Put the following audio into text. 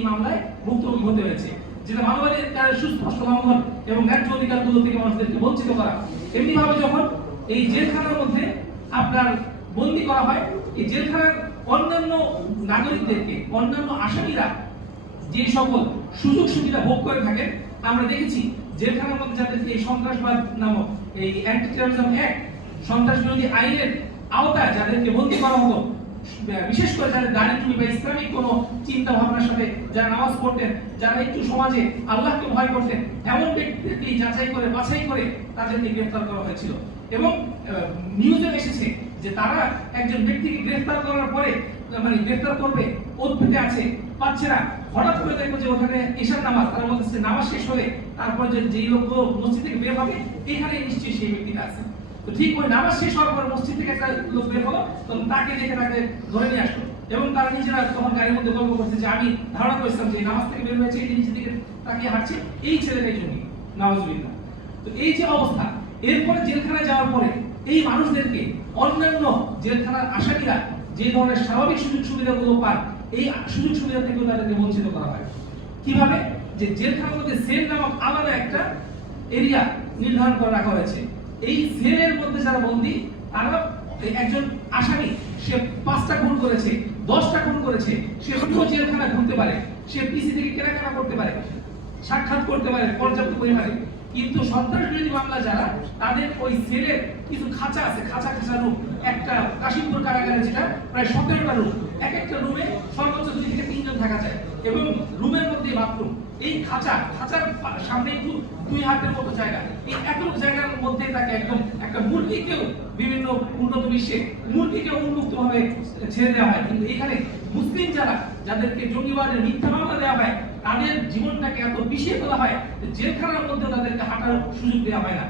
এই মামলায় ভুক্তভোগী হতে হয়েছে, যেটা মানবাধিকারের সুস্পষ্ট লঙ্ঘন এবং ন্যায্য অধিকারগুলো থেকে মানুষদেরকে বঞ্চিত করা। এমনি ভাবে যখন এই জেলখানার মধ্যে আপনার বন্দী করা হয়, এই জেলখানার অন্যান্য নাগরিকদেরকে, অন্যান্য আসামিরা যে সকল সুযোগ সুবিধা ভোগ করে থাকেন, আমরা দেখেছি জেলখানার মধ্যে যাদেরকে এই সন্ত্রাসবাদ নামক এই অ্যান্টি টেররিজম অ্যাক্ট, সন্ত্রাস বিরোধী আইনের আওতায় যাদেরকে বন্দী করা হতো, বিশেষ করে যারা দাঁড়িয়ে বা ইসলামিক কোনো চিন্তা ভাবনার সাথে যারা নামাজ পড়তেন, যারা একটু সমাজে আল্লাহকে ভয় করতেন, এমন ব্যক্তিদেরকে যাচাই করে বাছাই করে তাদেরকে গ্রেফতার করা হয়েছিল। এবং নিউজে এসেছে যে তারা একজন ব্যক্তিকে গ্রেফতার করার পরে, মানে গ্রেফতার করবে উদ্ভিদে আছে, পাচ্ছে না, হঠাৎ করে দেখবো যে ওখানে ঈশার নামাজ, তার মধ্যে নামাজ শেষ হলে তারপর যেই লোকগুলো মসজিদ থেকে বের হবে, এখানে নিশ্চয়ই সেই ব্যক্তিটা আছে। তো ঠিক ওই নামাজ শেষ হওয়ার পর মসজিদ থেকে একটা লোক বের হলো, তখন তাকে দেখে তাকে ধরে নিয়ে আসলো এবং তারা নিজেরা তখন গাড়ির মধ্যে গল্প করছে যে আমি ধারণা করেছিলাম যে নামাজ থেকে বের হয়েছে, এই নিচের দিকে তাকিয়ে হাঁটছে, এই ছেলেটাই জন্য নামাজবিল্লাহ। তো এই যে অবস্থা, এরপরে জেলখানায় যাওয়ার পরে এই মানুষদেরকে অন্যান্য জেলখানার আসামিরা যে ধরনের স্বাভাবিক সুযোগ সুবিধাগুলো পান, এই সুযোগ সুবিধা থেকে তাদেরকে বঞ্চিত করা হয়। কিভাবে? যে জেলখানার মধ্যে সেল নামক আলাদা একটা এরিয়া নির্ধারণ করে রাখা হয়েছে। এই সেলের মধ্যে যারা বন্দী, তারা একজন আসামি সে 5টা খুন করেছে, 10টা খুন করেছে, সে পুরো জেলখানা ঘুরতে পারে, সে পিসি থেকে কেনাকাটা করতে পারে, সাক্ষাৎ করতে পারে পর্যাপ্ত পরিমাণে। কিন্তু সন্ত্রাস বিরোধী মামলা যারা, তাদের ওই সেলের কিছু খাঁচা আছে, খাঁচা রুম, একটা কাশিমপুর কারাগারে যেটা প্রায় 17টা রুম, এক একটা রুমে সর্বোচ্চ 2 থেকে 3 জন থাকা যায় এবং রুমের মধ্যে বাথরুম। এই খাঁচার সামনে একটু 2 হাতের মতো জায়গা, এই এতটুকু জায়গার মধ্যে তাকে একদম একটা মুরগিকেও বিভিন্ন উন্নত বিশ্বে মুরগিকেও উন্মুক্ত ভাবে ছেড়ে দেওয়া হয়। কিন্তু এখানে মুসলিম যারা, যাদেরকে জঙ্গিবাদের মিথ্যা মামলা দেওয়া হয়, তাদের জীবনটাকে এত বিষিয়ে ফেলা হয়, জেলখানার মধ্যে তাদেরকে হাঁটার সুযোগ দেওয়া হয় না।